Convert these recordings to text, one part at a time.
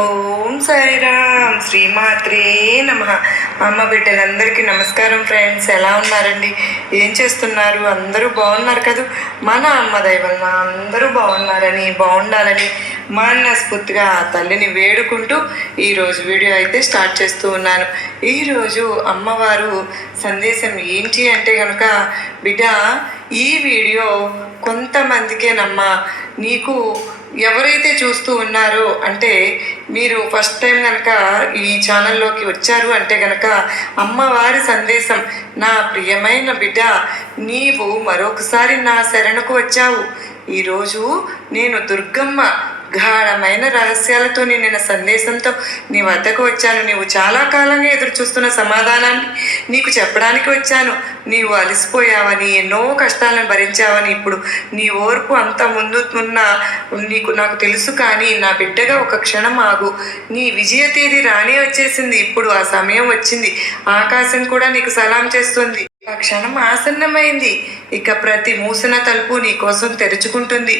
ఓం సాయిరామ్ శ్రీమాత్రే నమ. అమ్మ బిడ్డలందరికీ నమస్కారం ఫ్రెండ్స్. ఎలా ఉన్నారండి? ఏం చేస్తున్నారు? అందరూ బాగున్నారు కదా? మన అమ్మ దైవల్ల అందరూ బాగుండాలని మనస్ఫూర్తిగా ఆ తల్లిని వేడుకుంటూ ఈరోజు వీడియో అయితే స్టార్ట్ చేస్తూ ఉన్నాను. ఈరోజు అమ్మవారు సందేశం ఏంటి అంటే కనుక, బిడ్డ ఈ వీడియో కొంతమందికేనమ్మా. నీకు ఎవరైతే చూస్తూ ఉన్నారో అంటే మీరు ఫస్ట్ టైం కనుక ఈ ఛానల్లోకి వచ్చారు అంటే కనుక, అమ్మవారి సందేశం. నా ప్రియమైన బిడ్డ, నీవు మరొకసారి నా శరణకు వచ్చావు. ఈరోజు నేను దుర్గమ్మ గాఢమైన రహస్యాలతో నిన్న సందేశంతో నీ వద్దకు వచ్చాను. నీవు చాలా కాలంగా ఎదురు చూస్తున్న సమాధానాన్ని నీకు చెప్పడానికి వచ్చాను. నీవు అలసిపోయావని, ఎన్నో కష్టాలను భరించావని, ఇప్పుడు నీ ఓర్పు అంత ముందు ఉన్న నాకు తెలుసు. కానీ నా బిడ్డగా ఒక క్షణం ఆగు. నీ విజయ తేదీ రానే వచ్చేసింది. ఇప్పుడు ఆ సమయం వచ్చింది. ఆకాశం కూడా నీకు సలాం చేస్తుంది. ఆ క్షణం ఆసన్నమైంది. ఇక ప్రతి మూసిన తలుపు నీ కోసం తెరుచుకుంటుంది.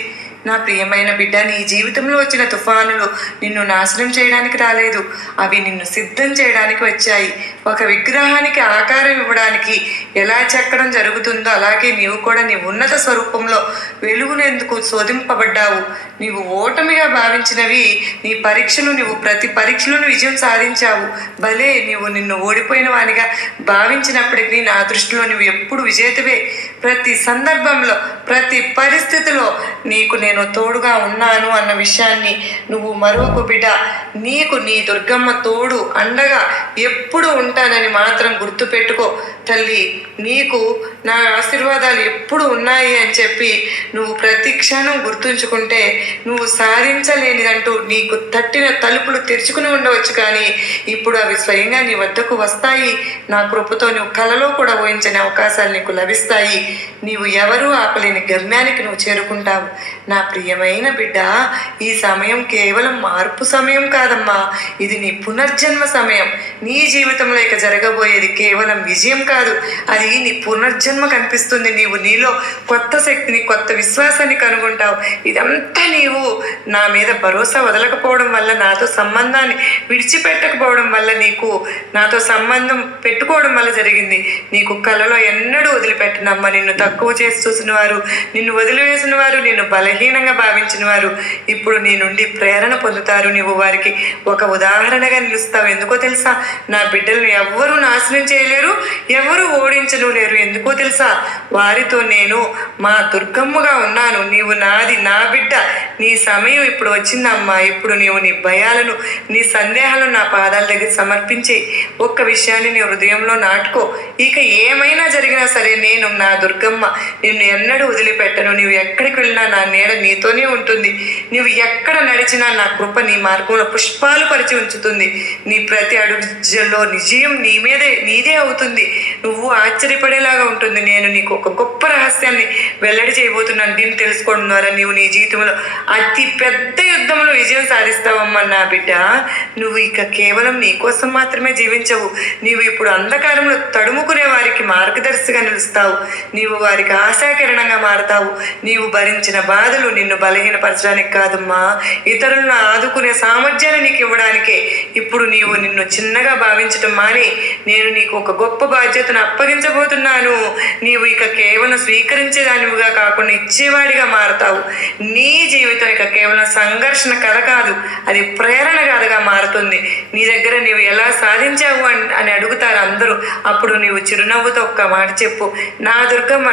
నా ప్రియమైన బిడ్డ, నీ జీవితంలో వచ్చిన తుఫానులు నిన్ను నాశనం చేయడానికి రాలేదు. అవి నిన్ను సిద్ధం చేయడానికి వచ్చాయి. ఒక విగ్రహానికి ఆకారం ఇవ్వడానికి ఎలా చెక్కడం జరుగుతుందో అలాగే నీవు కూడా నీ ఉన్నత స్వరూపంలో వెలుగునేందుకు శోధింపబడ్డావు. నీవు ఓటమిగా భావించినవి నీ పరీక్షలు, నీవు ప్రతి పరీక్షలను విజయం సాధించావు. భలే, నీవు నిన్ను ఓడిపోయిన వానిగా భావించినప్పటికీ నా దృష్టిలో నువ్వు ఎప్పుడు విజేతవే. ప్రతి సందర్భంలో, ప్రతి పరిస్థితిలో నీకు నేను తోడుగా ఉన్నాను అన్న విషయాన్ని నువ్వు మరొక బిడ్డ. నీకు నీ దుర్గమ్మ తోడు అండగా ఎప్పుడు ఉంటానని మాత్రం గుర్తుపెట్టుకో తల్లి. నీకు నా ఆశీర్వాదాలు ఎప్పుడు ఉన్నాయి అని చెప్పి నువ్వు ప్రతి క్షణం గుర్తుంచుకుంటే నువ్వు సాధించలేనిదంటూ నీకు తట్టిన తలుపులు తెరుచుకుని ఉండవచ్చు. కానీ ఇప్పుడు అవి స్వయంగా నీ వద్దకు వస్తాయి. నా కృపతో నువ్వు కలలో కూడా ఊహించని అవకాశాలు నీకు లభిస్తాయి. నీవు ఎవరూ ఆపలేని గమ్యానికి నువ్వు చేరుకుంటావు. నా ప్రియమైన బిడ్డ, ఈ సమయం కేవలం మార్పు సమయం కాదమ్మా. ఇది నీ పునర్జన్మ సమయం. నీ జీవితంలో ఇక జరగబోయేది కేవలం విజయం కాదు, అది నీ పునర్జన్మ కనిపిస్తుంది. నీవు నీలో కొత్త శక్తిని, కొత్త విశ్వాసాన్ని కనుగొంటావు. ఇదంతా నీవు నా మీద భరోసా వదలకపోవడం వల్ల, నాతో సంబంధాన్ని విడిచిపెట్టకపోవడం వల్ల, నీకు నాతో సంబంధం పెట్టుకోవడం వల్ల జరిగింది. నీకు కలలో ఎన్నడూ వదిలిపెట్టనమ్మా. నిన్ను తక్కువ చేసి చూసిన వారు, నిన్ను వదిలివేసిన వారు, నిన్ను బలహీనంగా భావించిన వారు ఇప్పుడు నీ నుండి ప్రేరణ పొందుతారు. నువ్వు వారికి ఒక ఉదాహరణగా నిలుస్తావు. ఎందుకో తెలుసా? నా బిడ్డలను ఎవ్వరూ నాశనం చేయలేరు, ఎవరు ఓడించను లేరు. ఎందుకో తెలుసా? వారితో నేను మా దుర్గమ్మగా ఉన్నాను. నీవు నాది, నా బిడ్డ. నీ సమయం ఇప్పుడు వచ్చిందమ్మా. ఇప్పుడు నీవు నీ భయాలను, నీ సందేహాలను నా పాదాల దగ్గర సమర్పించి ఒక్క విషయాన్ని నీ హృదయంలో నాటుకో. ఇక ఏమైనా జరిగినా సరే నేను నా దుర్గమ్మ నిన్ను ఎన్నడూ వదిలిపెట్టను. నీవు ఎక్కడికి వెళ్ళినా నా నీడ నీతోనే ఉంటుంది. నీవు ఎక్కడ నడిచినా నా కృప నీ మార్గంలో పుష్పాలు పరిచి ఉంచుతుంది. నీ ప్రతి అడుగులో విజయం నీదే అవుతుంది. నువ్వు ఆశ్చర్యపడేలాగా ఉంటుంది. నేను నీకు ఒక గొప్ప రహస్యాన్ని వెల్లడి చేయబోతున్నాను. దీన్ని తెలుసుకోవడం ద్వారా నీవు నీ జీవితంలో అతి పెద్ద యుద్ధంలో విజయం సాధిస్తావమ్మా. నా బిడ్డ, నువ్వు ఇక కేవలం నీ కోసం మాత్రమే జీవించవు. నీవు ఇప్పుడు అంధకారంలో తడుముకునే వారికి మార్గదర్శిగా నిలుస్తావు. నీవు వారికి ఆశాకిరణంగా మారతావు. నీవు భరించిన బాధలు నిన్ను బలహీనపరచడానికి కాదమ్మా, ఇతరులను ఆదుకునే సామర్థ్యాన్ని నీకు ఇవ్వడానికే. ఇప్పుడు నీవు నిన్ను చిన్నగా భావించటం మాని నేను నీకు ఒక గొప్ప బాధ్యతను అప్పగించబోతున్నాను. నీవు ఇక కేవలం స్వీకరించేదానివిగా కాకుండా ఇచ్చేవాడిగా మారతావు. నీ జీవితం ఇక కేవలం సంఘర్షణ కథ కాదు, అది ప్రేరణ కథగా మారుతుంది. నీ దగ్గర నీవు ఎలా సాధించావు అని అడుగుతారు అందరూ. అప్పుడు నీవు చిరునవ్వుతో ఒక్క మాట చెప్పు, నా దుర్గమ్మ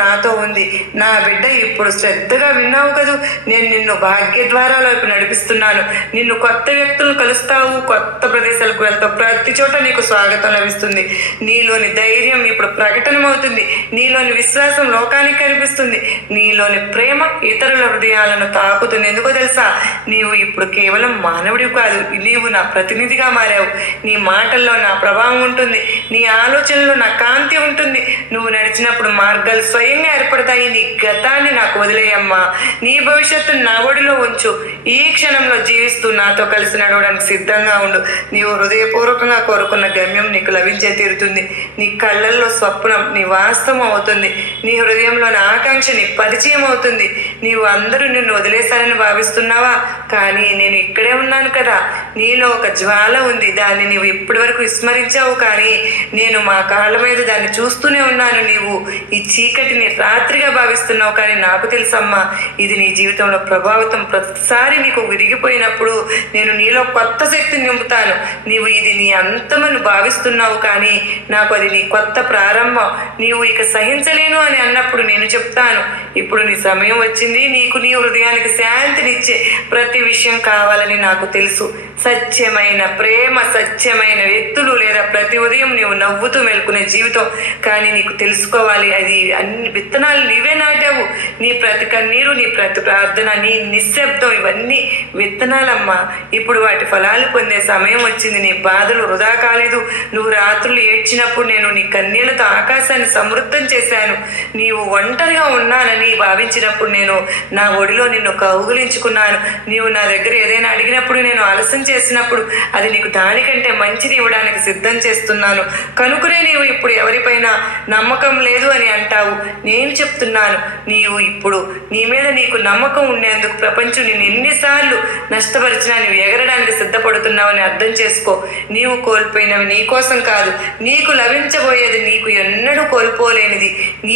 నాతో ఉంది. నా బిడ్డ, ఇప్పుడు శ్రద్ధగా విన్నావు కదూ. నేను నిన్ను భాగ్యద్వారాలోకి నడిపిస్తున్నాను. నిన్ను కొత్త వ్యక్తులను కలుస్తావు, కొత్త ప్రదేశాలకు వెళ్తావు. ప్రతి చోట నీకు స్వాగతం లభిస్తుంది. నీలోని ధైర్యం ఇప్పుడు ప్రకటనమవుతుంది. నీలోని విశ్వాసం లోకానికి కనిపిస్తుంది. నీలోని ప్రేమ ఇతరుల హృదయాలను తాకుతుంది. ఎందుకో తెలుసా? నీవు ఇప్పుడు కేవలం మానవుడివి కాదు, నీవు నా ప్రతినిధిగా మారావు. నీ మాటల్లో నా ప్రభావం ఉంటుంది, నీ ఆలోచనలో నా కాంతి ఉంటుంది. నువ్వు నడిచినప్పుడు మార్గాలు స్వయంగా ఏర్పడతాయి. నీ గతాన్ని నాకు వదిలేయమ్మా, నీ భవిష్యత్తును నా ఒడిలో ఉంచు. ఈ క్షణంలో జీవిస్తూ నాతో కలిసి నడవడానికి సిద్ధంగా ఉండు. నీవు హృదయపూర్వకంగా కోరుకున్న గమ్యం నీకు లభించే తీరుతుంది. నీ కళ్ళల్లో స్వప్నం నీ వాస్తవం అవుతుంది. నీ హృదయంలోని ఆకాంక్ష నీ పరిచయం అవుతుంది. నీవు అందరూ నిన్ను వదిలేశారని భావిస్తున్నావా? కానీ నేను ఇక్కడే ఉన్నాను కదా. నీలో ఒక జ్వాల ఉంది, దాన్ని నీవు ఇప్పటి వరకు విస్మరించావు. కానీ నేను మా కాళ్ళ మీద దాన్ని చూస్తూనే ఉన్నాను. నీవు ఈ చీకటిని రాత్రిగా భావిస్తున్నావు, కానీ నాకు తెలుసమ్మా, ఇది నీ జీవితంలో ప్రభావితం. ప్రతిసారి నీకు విరిగిపోయినప్పుడు నేను నీలో కొత్త శక్తిని నింపుతాను. నీవు ఇది నీ అంతమని భావిస్తున్నావు, కానీ నాకు అది నీ కొత్త ప్రారంభం. నీవు ఇక సహించలేను అని అన్నప్పుడు నేను చెప్తాను, ఇప్పుడు నీ సమయం వచ్చింది. నీకు నీ హృదయానికి శాంతినిచ్చే ప్రతి విషయం కావాలని నాకు తెలుసు. సత్యమైన ప్రేమ, సత్యమైన వ్యక్తులు, లేదా ప్రతి ఉదయం నీవు నవ్వుతూ మెలుకునే జీవితం. కానీ నీకు తెలుసుకోవాలి, అది అన్ని విత్తనాలు నీవే నాటావు. నీ ప్రతి కన్నీరు, నీ ప్రతి ప్రార్థన, నీ నిశ్శబ్దం, ఇవన్నీ విత్తనాలమ్మా. ఇప్పుడు వాటి ఫలాలు పొందే సమయం వచ్చింది. నీ బాధలు వృధా కాలేదు. నువ్వు రాత్రులు ఏడ్చినప్పుడు నేను నీ కన్నీళ్లతో ఆకాశాన్ని సమృద్ధం చేశాను. నీవు ఒంటరిగా ఉన్నానని భావించినప్పుడు నేను నా ఒడిలో నిన్ను కౌగులించుకున్నాను. నీవు నా దగ్గర ఏదైనా అడిగినప్పుడు, నేను ఆలస్యం చేసినప్పుడు, అది నీకు దానికంటే మంచిది ఇవ్వడానికి సిద్ధం చేస్తున్నాను. కనుకనే నీవు ఇప్పుడు ఎవరిపైనా నమ్మకం లేదు అని అంటావు. నేను చెప్తున్నాను, నీవు ఇప్పుడు నీ మీద నీకు నమ్మకం ఉండేందుకు ప్రపంచం నిన్ను ఎన్నిసార్లు నష్టపరిచినా నీవు ఎగరడానికి సిద్ధపడుతున్నావని అర్థం చేసుకో. నీవు కోల్పోయినవి నీ కోసం కాదు, నీకు లభించబోయేది నీకు ఎన్నడూ కోల్పోలేనిది.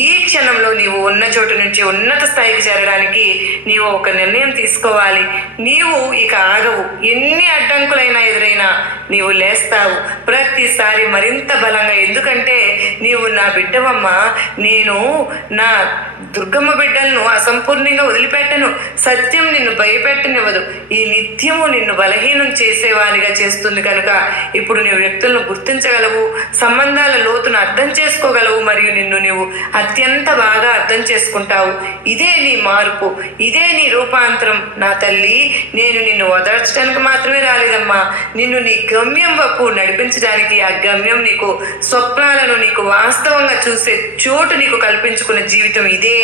ఈ క్షణంలో నీవు ఉన్న చోటు నుంచి ఉన్నత స్థాయికి చేరడానికి నీవు ఒక నిర్ణయం తీసుకోవాలి. నీవు ఇక ఆగవు. ఎన్ని అడ్డంకులైనా ఎదురైనా నీవు లేస్తావు ప్రతిసారి మరింత బలంగా. ఎందుకంటే నీవు నా బిడ్డవమ్మా. నేను నా దుర్గమ్మ బిడ్డలను అసంపూర్ణంగా వదిలిపెట్టను. సత్యం నిన్ను భయపెట్టనివ్వదు. ఈ నిత్యము నిన్ను బలహీనం చేసేవానిగా చేస్తుంది. కనుక ఇప్పుడు నీవు వ్యక్తులను గుర్తించగలవు, సంబంధాల లోతును అర్థం చేసుకోగలవు, మరియు నిన్ను నీవు అత్యంత బాగా అర్థం చేసుకుంటావు. ఇదే నీ మార్పు, ఇదే నీ రూపాంతరం. నా తల్లి, నేను నిన్ను ఓదార్చడానికి మాత్రమే రాలేదమ్మా, నిన్ను నీ గమ్యం వైపు నడిపించడానికి. ఆ గమ్యం నీకు స్వప్నాలను, నీకు వాస్తవంగా చూసే చోటు నీకు కల్పించుకున్న జీవితం ఇదే.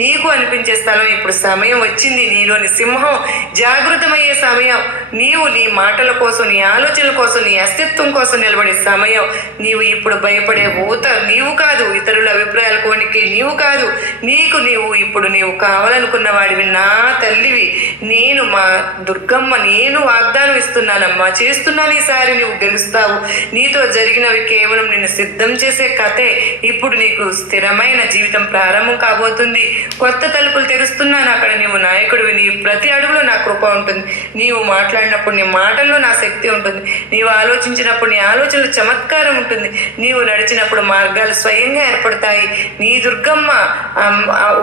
నీకు అనిపించే స్థలం. ఇప్పుడు సమయం వచ్చింది. నీలోని సింహం జాగృతమయ్యే సమయం. నీవు నీ మాటల కోసం, నీ ఆలోచనల కోసం, నీ అస్తిత్వం కోసం నిలబడే సమయం. నీవు ఇప్పుడు భయపడే ఊత నీవు కాదు, ఇతరుల అభిప్రాయాల కోనికే నీవు కాదు. నీవు ఇప్పుడు నీవు కావాలనుకున్న వాడివి, నా తల్లివి. నేను మా దుర్గమ్మ, నేను వాగ్దానం ఇస్తున్నానమ్మా, చేస్తున్నాను. ఈసారి నువ్వు గెలుస్తావు. నీతో జరిగినవి కేవలం నిన్ను సిద్ధం చేసే కథే. ఇప్పుడు నీకు స్థిరమైన జీవితం ప్రారంభం కాబోతుంది. కొత్త తలుపులు తెరుస్తున్నాను. అక్కడ నీవు నాయకుడివి. నీ ప్రతి అడుగులో నా కృప ఉంటుంది. నీవు మాట్లాడినప్పుడు నీ మాటల్లో నా శక్తి ఉంటుంది. నీవు ఆలోచించినప్పుడు నీ ఆలోచనలో చమత్కారం ఉంటుంది. నీవు నడిచినప్పుడు మార్గాలు స్వయంగా ఏర్పడతాయి. నీ దుర్గమ్మ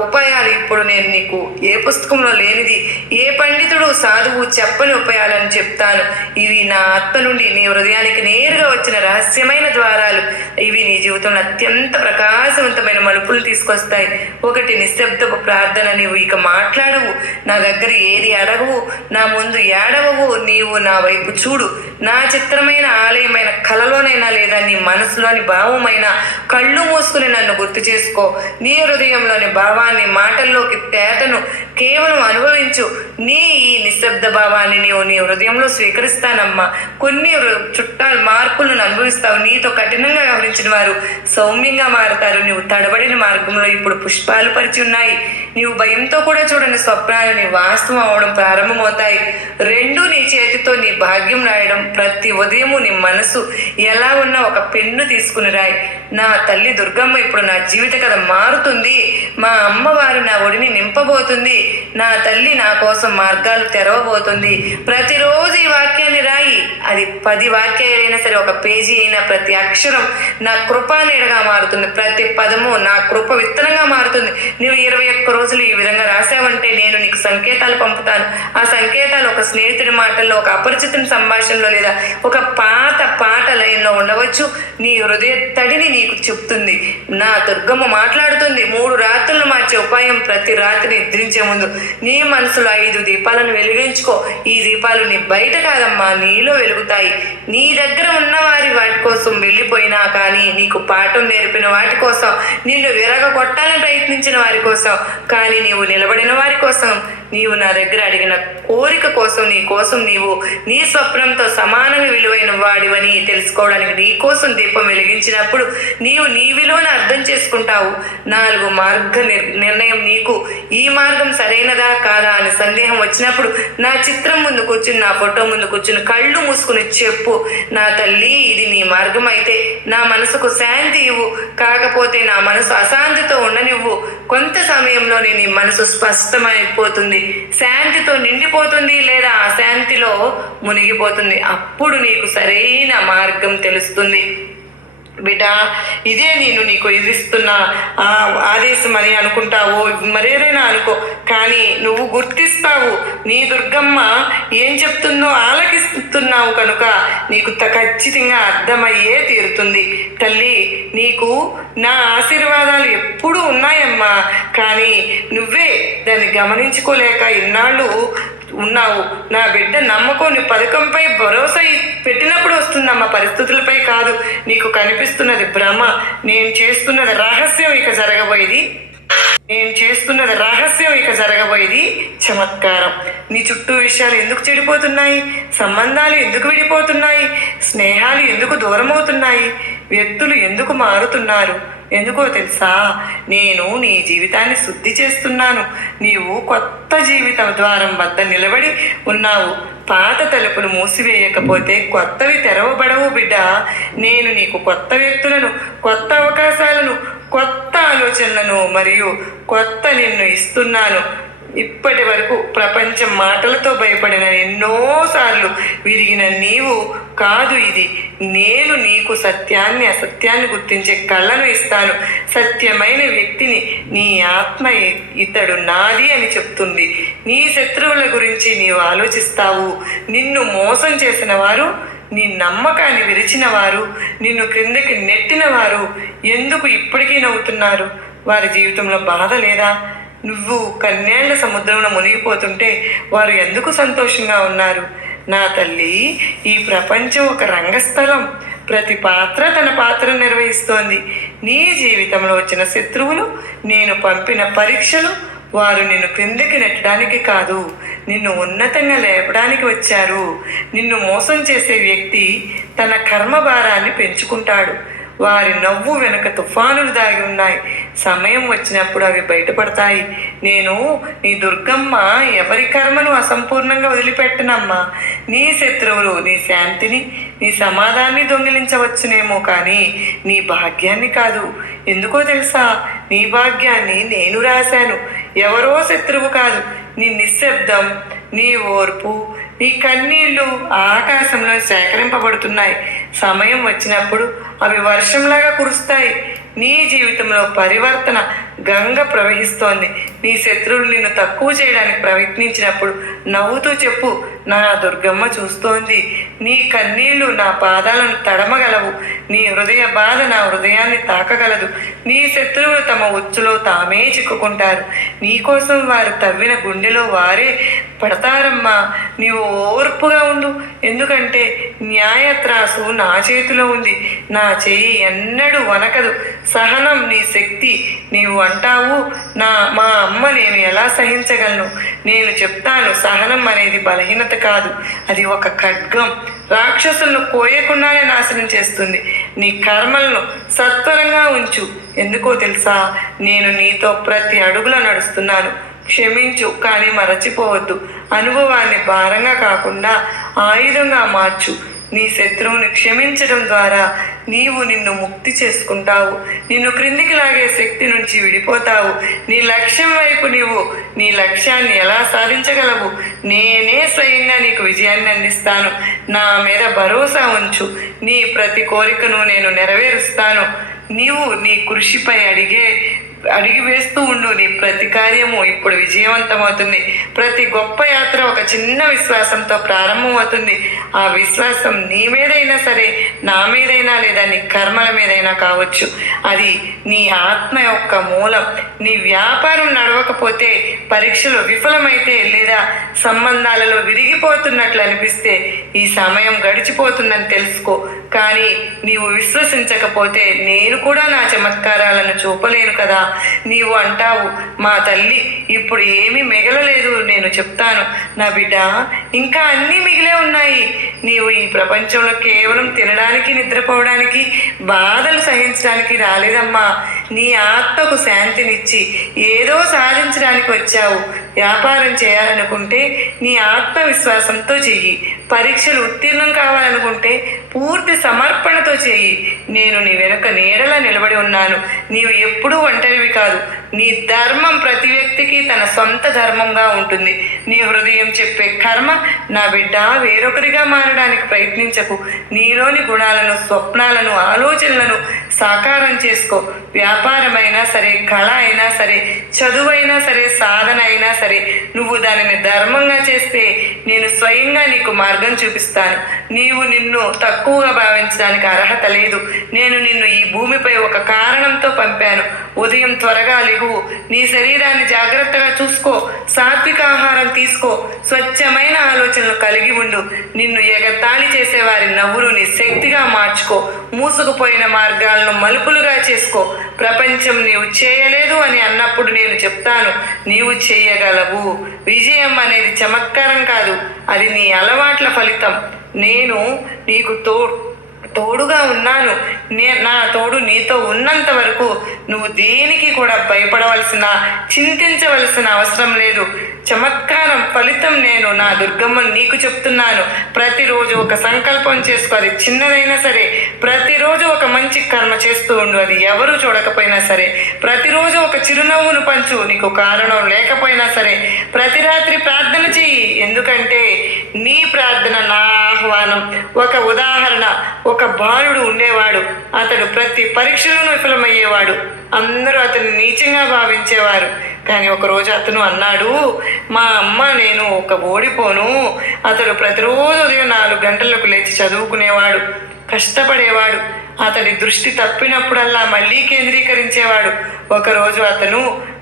ఉపాయాలు ఇప్పుడు నేను నీకు ఏ పుస్తకంలో లేనిది, ఏ పండితుడు సాధువు చెప్పని ఉపాయాలను చెప్తాను. ఇవి నా ఆత్మ నుండి నీ హృదయానికి నేరుగా వచ్చిన రహస్యమైన ద్వారాలు. ఇవి నీ జీవితంలో అత్యంత ప్రకాశవంతమైన మలుపులు తీసుకొస్తాయి. ఒకటి, నిశ్శబ్దపు ప్రార్థన. నీవు ఇక మాట్లాడవు, నా దగ్గర ఏది అడగవు, నా ముందు ఏడవవు. నీవు నా వైపు చూడు. నా చిత్రమైన ఆలయమైన కలలోనైనా, లేదా నీ మనసులోని భావమైన కళ్ళు మూసుకుని నన్ను గుర్తు చేసుకో. నీ హృదయంలోని భావాన్ని, మాటల్లోకి తేటను కేవలం అనుభవించు. నీ ఈ నిశ్శబ్ద భావాన్ని నీవు నీ హృదయంలో స్వీకరిస్తానమ్మా. కొన్ని చుట్టాలు మార్పులను అనుభవిస్తావు. నీతో కఠినంగా వ్యవహరించిన వారు సౌమ్యంగా మారుతారు. నీవు తడబడిన మార్గంలో ఇప్పుడు పుష్పాలు పరిచి ఉన్నాయి. నీవు భయంతో కూడా చూడని స్వప్నాలు నీ వాస్తవం అవడం ప్రారంభమవుతాయి. రెండు, నీ చేతితో నీ భాగ్యం రాయడం. ప్రతి ఉదయము నీ మనసు ఎలా ఉన్నా ఒక పెన్ను తీసుకుని రాయి. నా తల్లి దుర్గమ్మ, ఇప్పుడు నా జీవిత కథ మారుతుంది. మా అమ్మవారు నా ఒడిని నింపబోతుంది. నా తల్లి నా కోసం మార్గాలు తెరవబోతుంది. ప్రతిరోజు ఈ వాక్యాన్ని రాయి. అది 10 వాక్యాలైనా సరే, ఒక పేజీ అయినా, ప్రతి అక్షరం నా కృపా నీడగా మారుతుంది. ప్రతి పదము నా కృప విత్తనంగా మారుతుంది. నువ్వు 21 రోజులు ఈ విధంగా రాసావంటే నేను నీకు సంకేతాలు పంపుతాను. ఆ సంకేతాలు ఒక స్నేహితుడి మాటల్లో, ఒక అపరిచితుని సంభాషణలో, లేదా ఒక పాట లైన్లో ఉండవచ్చు. నీ హృదయ తడిని నీకు చెప్తుంది. నా దుర్గమ్మ మాట్లాడుతుంది. 3 రాత్రులు మార్చే ఉపాయం. ప్రతి రాత్రి నిద్రించే ముందు నీ మనసులో 5 దీపాలను వెలిగించుకో. ఈ దీపాలు నీ బయట కాదమ్మా, నీలో వెలుగుతాయి. నీ దగ్గర ఉన్నవారి వాటి కోసం వెళ్ళిపోయినా, కానీ నీకు పాఠం నేర్పిన వాటి కోసం నిన్ను విరగొట్టాలని ప్రయత్నించిన వారి కోసం, కానీ నీవు నిలబడిన వారి కోసం, నీవు నా దగ్గర అడిగిన కోరిక కోసం, నీవు నీ స్వప్నంతో సమానంగా విలువైన వాడివని తెలుసుకోవడానికి నీ కోసం దీపం వెలిగించినప్పుడు నీవు నీ విలువను అర్థం చేసుకుంటావు. 4 మార్గ నిర్ణయం నీకు ఈ మార్గం సరైనదా కాదా అని సందేహం వచ్చినప్పుడు నా చిత్రం ముందు కూర్చుని, నా ఫోటో ముందు కూర్చుని కళ్ళు మూసుకుని చెప్పు, నా తల్లి ఇది నీ మార్గం అయితే నా మనసుకు శాంతి ఇవ్వు, కాకపోతే నా మనసు అశాంతితో ఉండనివ్వు. కొంత సమయంలోనే నీ మనసు స్పష్టమైపోతుంది, శాంతితో నిండిపోతుంది లేదా అశాంతిలో మునిగిపోతుంది. అప్పుడు నీకు సరైన మార్గం తెలుస్తుంది. బిడ్డ, ఇదే నేను నీకు ఇదిస్తున్న ఆదేశం అని అనుకుంటావో, మరేదైనా అనుకో, కానీ నువ్వు గుర్తిస్తావు. నీ దుర్గమ్మ ఏం చెప్తుందో ఆలకిస్తున్నావు కనుక నీకు ఖచ్చితంగా అర్థమయ్యే తీరుతుంది. తల్లి, నీకు నా ఆశీర్వాదాలు ఎప్పుడూ ఉన్నాయమ్మా, కానీ నువ్వే దాన్ని గమనించుకోలేక ఇన్నాళ్ళు ఉన్నావు. నా బిడ్డ నమ్మకం నీ పథకంపై భరోసా పెట్టినప్పుడు వస్తుందమ్మా, పరిస్థితులపై కాదు. నీకు కనిపిస్తున్నది భ్రమ, నేను చేస్తున్నది రహస్యం ఇక జరగబోయేది చమత్కారం. నీ చుట్టూ విషయాలు ఎందుకు చెడిపోతున్నాయి? సంబంధాలు ఎందుకు విడిపోతున్నాయి? స్నేహాలు ఎందుకు దూరం అవుతున్నాయి? వ్యక్తులు ఎందుకు మారుతున్నారు? ఎందుకో తెలుసా? నేను నీ జీవితాన్ని శుద్ధి చేస్తున్నాను. నీవు కొత్త జీవిత ద్వారం వద్ద నిలబడి ఉన్నావు. పాత తలుపులు మూసివేయకపోతే కొత్తవి తెరవబడవు బిడ్డ. నేను నీకు కొత్త వ్యక్తులను, కొత్త అవకాశాలను, కొత్త ఆలోచనలను మరియు కొత్త నిన్ను ఇస్తున్నాను. ఇప్పటి వరకు ప్రపంచం మాటలతో భయపడిన ఎన్నోసార్లు విరిగిన నీవు కాదు ఇది. నేను నీకు సత్యాన్ని అసత్యాన్ని గుర్తించే కళ్ళను ఇస్తాను. సత్యమైన వ్యక్తిని నీ ఆత్మ ఇతడు నాది అని చెప్తుంది. నీ శత్రువుల గురించి నీవు ఆలోచిస్తావు. నిన్ను మోసం చేసిన వారు, నీ నమ్మకాన్ని విరిచిన వారు, నిన్ను క్రిందకి నెట్టిన వారు ఎందుకు ఇప్పటికీ నవ్వుతున్నారు? వారి జీవితంలో బాధ లేదా? నువ్వు కన్నేళ్ల సముద్రంలో మునిగిపోతుంటే వారు ఎందుకు సంతోషంగా ఉన్నారు? నా తల్లి, ఈ ప్రపంచం ఒక రంగస్థలం. ప్రతి పాత్ర తన పాత్రను నిర్వహిస్తోంది. నీ జీవితంలో వచ్చిన శత్రువులు, నేను పంపిన పరీక్షలు, వారు నిన్ను క్రిందకి నెట్టడానికి కాదు, నిన్ను ఉన్నతంగా లేపడానికి వచ్చారు. నిన్ను మోసం చేసే వ్యక్తి తన కర్మభారాన్ని పెంచుకుంటాడు. వారి నవ్వు వెనుక తుఫానులు దాగి ఉన్నాయి. సమయం వచ్చినప్పుడు అవి బయటపడతాయి. నేను నీ దుర్గమ్మ ఎవరి కర్మను అసంపూర్ణంగా వదిలిపెట్టనమ్మా. నీ శత్రువులు నీ శాంతిని, నీ సమాధాన్ని దొంగిలించవచ్చునేమో, కానీ నీ భాగ్యాన్ని కాదు. ఎందుకో తెలుసా? నీ భాగ్యాన్ని నేను రాశాను. ఎవరో శత్రువు కాదు. నీ నిశ్శబ్దం, నీ ఓర్పు, నీ కన్నీళ్లు ఆకాశంలో సేకరింపబడుతున్నాయి. సమయం వచ్చినప్పుడు అవి వర్షంలాగా కురుస్తాయి. నీ జీవితంలో పరివర్తన గంగ ప్రవహిస్తోంది. నీ శత్రువులు నిన్ను తక్కువ చేయడానికి ప్రయత్నించినప్పుడు నవ్వుతూ చెప్పు, నా దుర్గమ్మ చూస్తోంది. నీ కన్నీళ్లు నా పాదాలను తడమగలవు. నీ హృదయ బాధ నా హృదయాన్ని తాకగలదు. నీ శత్రువులు తమ ఉచ్చులో తామే చిక్కుకుంటారు. నీకోసం వారు తవ్విన గుండెలో వారే పడతారమ్మా. నీవు ఓర్పుగా ఉండు, ఎందుకంటే న్యాయత్రాసు నా చేతిలో ఉంది. నా చెయ్యి ఎన్నడూ వనకదు. సహనం నీ శక్తి. నీవు అంటావు, మా అమ్మ నేను ఎలా సహించగలను? నేను చెప్తాను, సహనం అనేది బలహీనత కాదు, అది ఒక ఖడ్గం. రాక్షసులను కోయకుండానే నాశనం చేస్తుంది. నీ కర్మలను సత్వరంగా ఉంచు. ఎందుకో తెలుసా? నేను నీతో ప్రతి అడుగులో నడుస్తున్నాను. క్షమించు, కానీ మరచిపోవద్దు. అనుభవాన్ని భారంగా కాకుండా ఆయుధంగా మార్చు. నీ శత్రువుని క్షమించడం ద్వారా నీవు నిన్ను ముక్తి చేసుకుంటావు. నిన్ను క్రిందికి లాగే శక్తి నుంచి విడిపోతావు. నీ లక్ష్యం వైపు నీవు నీ లక్ష్యాన్ని ఎలా సాధించగలవు? నేనే స్వయంగా నీకు విజయాన్ని అందిస్తాను. నా మీద భరోసా ఉంచు. నీ ప్రతి కోరికను నేను నెరవేరుస్తాను. నీవు నీ కృషిపై అడిగే అడిగి వేస్తూ ఉండు. నీ ప్రతి కార్యము ఇప్పుడు విజయవంతమవుతుంది. ప్రతి గొప్ప యాత్ర ఒక చిన్న విశ్వాసంతో ప్రారంభమవుతుంది. ఆ విశ్వాసం నీ మీదైనా సరే, నా మీదైనా, లేదా నీ కర్మల మీదైనా కావచ్చు. అది నీ ఆత్మ యొక్క మూలం. నీ వ్యాపారం నడవకపోతే, పరీక్షలు విఫలమైతే, లేదా సంబంధాలలో విరిగిపోతున్నట్లు అనిపిస్తే ఈ సమయం గడిచిపోతుందని తెలుసుకో. కానీ నీవు విశ్వసించకపోతే నేను కూడా నా చమత్కారాలను చూపలేను కదా. నీవు అంటావు, మా తల్లి ఇప్పుడు ఏమీ మిగలలేదు. నేను చెప్తాను, నా బిడ్డ, ఇంకా అన్నీ మిగిలే ఉన్నాయి. నీవు ఈ ప్రపంచంలో కేవలం తినడానికి, నిద్రపోవడానికి, బాధలు సహించడానికి రాలేదమ్మా. నీ ఆత్మకు శాంతినిచ్చి ఏదో సాధించడానికి వచ్చావు. వ్యాపారం చేయాలనుకుంటే నీ ఆత్మవిశ్వాసంతో చెయ్యి. పరీక్షలు ఉత్తీర్ణం కావాలనుకుంటే పూర్తి సమర్పణతో చెయ్యి. నేను నీ వెనుక నీడలా నిలబడి ఉన్నాను. నీవు ఎప్పుడూ ఒంటరివి కాదు. నీ ధర్మం ప్రతి వ్యక్తికి తన సొంత ధర్మంగా ఉంటుంది. నీ హృదయం చెప్పే కర్మ, నా బిడ్డ, వేరొకరిగా మారడానికి ప్రయత్నించకు. నీలోని గుణాలను, స్వప్నాలను, ఆలోచనలను సాకారం చేసుకో. వ్యాపారమైనా సరే, కళ అయినా సరే, చదువైనా సరే, సాధన అయినా సరే, నువ్వు దానిని ధర్మంగా చేస్తే నేను స్వయంగా నీకు మార్గం చూపిస్తాను. నీవు నిన్ను తక్కువగా భావించడానికి అర్హత లేదు. నేను నిన్ను ఈ భూమిపై ఒక కారణంతో పంపాను. ఉదయం త్వరగా లేవు. నీ శరీరాన్ని జాగ్రత్తగా చూసుకో. సాత్విక ఆహారం తీసుకో. స్వచ్ఛమైన ఆలోచనలు కలిగి ఉండు. నిన్ను ఎగతాళి చేసే వారి నవ్వులు నీ శక్తిగా మార్చుకో. మూసుకుపోయిన మార్గాలను మలుపులుగా చేసుకో. ప్రపంచం నీవు చేయలేదు అని అన్నప్పుడు నేను చెప్తాను, నీవు చేయగలవు. విజయం అనేది చమత్కారం కాదు, అది నీ అలవాట్ల ఫలితం. నేను నీకు తోడుగా ఉన్నాను. నా తోడు నీతో ఉన్నంత వరకు నువ్వు దేనికి కూడా భయపడవలసిన, చింతించవలసిన అవసరం లేదు. చమత్కారం ఫలితం నేను, నా దుర్గమ్మను నీకు చెప్తున్నాను. ప్రతిరోజు ఒక సంకల్పం చేసుకో. అది చిన్నదైనా సరే, ప్రతిరోజు ఒక మంచి కర్మ చేస్తూ ఉండు. అది ఎవరు చూడకపోయినా సరే. ప్రతిరోజు ఒక చిరునవ్వును పంచు. నీకు కారణం లేకపోయినా సరే. ప్రతి రాత్రి ప్రార్థన చెయ్యి. ఎందుకంటే నీ ప్రార్థన నా ఆహ్వానం. ఒక ఉదాహరణ, ఒక బాలుడు ఉండేవాడు. అతడు ప్రతి పరీక్షలోనూ విఫలమయ్యేవాడు. అందరూ అతన్ని నీచంగా భావించేవారు. కానీ ఒకరోజు అతను అన్నాడు, మా అమ్మ నేను ఓడిపోను. అతడు ప్రతిరోజు ఉదయం 4 గంటలకు లేచి చదువుకునేవాడు, కష్టపడేవాడు. అతడి దృష్టి తప్పినప్పుడల్లా మళ్ళీ కేంద్రీకరించేవాడు. ఒకరోజు అతను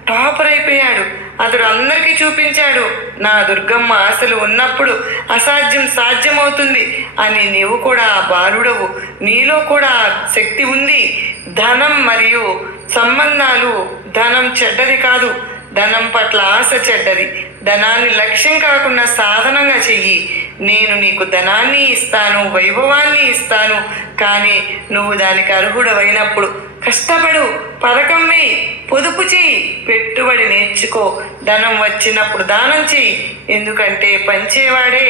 టాపర్ అయిపోయాడు. అతడు అందరికీ చూపించాడు, నా దుర్గమ్మ ఆశలు ఉన్నప్పుడు అసాధ్యం సాధ్యమవుతుంది అని. నీవు కూడా ఆ బాలుడవు. నీలో కూడా శక్తి ఉంది. ధనం మరియు సంబంధాలు, ధనం చెడ్డది కాదు. ధనం పట్ల ఆశ చెడ్డది. ధనాన్ని లక్ష్యం కాకుండా సాధనంగా చెయ్యి. నేను నీకు ధనాన్ని ఇస్తాను, వైభవాన్ని ఇస్తాను. కానీ నువ్వు దానికి అర్హుడవైనప్పుడు కష్టపడు, పథకం వేయి, పొదుపు చెయ్యి, పెట్టుబడి నేర్చుకో. ధనం వచ్చినప్పుడు దానం చెయ్యి. ఎందుకంటే పంచేవాడే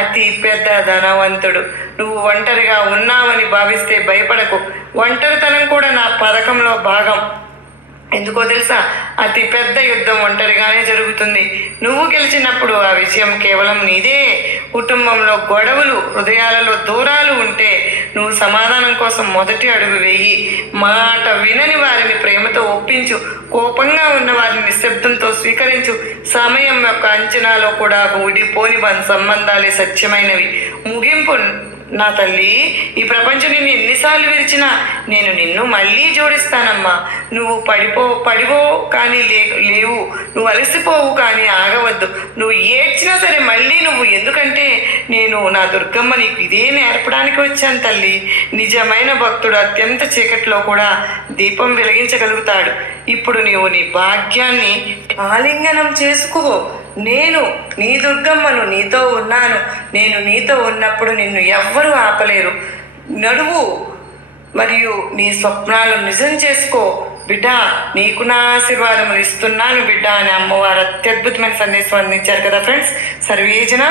అతి పెద్ద ధనవంతుడు. నువ్వు ఒంటరిగా ఉన్నావని భావిస్తే భయపడకు. ఒంటరితనం కూడా నా పథకంలో భాగం. ఎందుకో తెలుసా, అతి పెద్ద యుద్ధం ఒంటరిగానే జరుగుతుంది. నువ్వు గెలిచినప్పుడు ఆ విజయం కేవలం నీదే. కుటుంబంలో గొడవలు, హృదయాలలో దూరాలు ఉంటే నువ్వు సమాధానం కోసం మొదటి అడుగు వేయి. మాట వినని వారిని ప్రేమతో ఒప్పించు. కోపంగా ఉన్న వారిని నిశ్శబ్దంతో స్వీకరించు. సమయం యొక్క అంచనాలో కూడా ఊడిపోని సంబంధాలే సత్యమైనవి. ముగింపు, నా తల్లి, ఈ ప్రపంచం నిన్ను ఎన్నిసార్లు విరిచినా నేను నిన్ను మళ్ళీ జోడిస్తానమ్మా. నువ్వు పడిపో కానీ లేవు. నువ్వు అలసిపోవు కానీ ఆగవద్దు. నువ్వు ఏడ్చినా సరే మళ్ళీ నువ్వు. ఎందుకంటే నేను, నా దుర్గమ్మ, నీకు ఇదే నేర్పడానికి వచ్చాను తల్లి. నిజమైన భక్తుడు అత్యంత చీకట్లో కూడా దీపం వెలిగించగలుగుతాడు. ఇప్పుడు నీవు నీ భాగ్యాన్ని ఆలింగనం చేసుకో. నేను నీ దుర్గమ్మను, నీతో ఉన్నాను. నేను నీతో ఉన్నప్పుడు నిన్ను ఎవ్వరూ ఆపలేరు. నడువు మరియు నీ స్వప్నాలు నిజం చేసుకో. బిడ్డ, నీకు నా ఆశీర్వాదములు ఇస్తున్నాను బిడ్డ అని అమ్మవారు అత్యద్భుతమైన సందేశం అందించారు కదా ఫ్రెండ్స్. సర్వేజన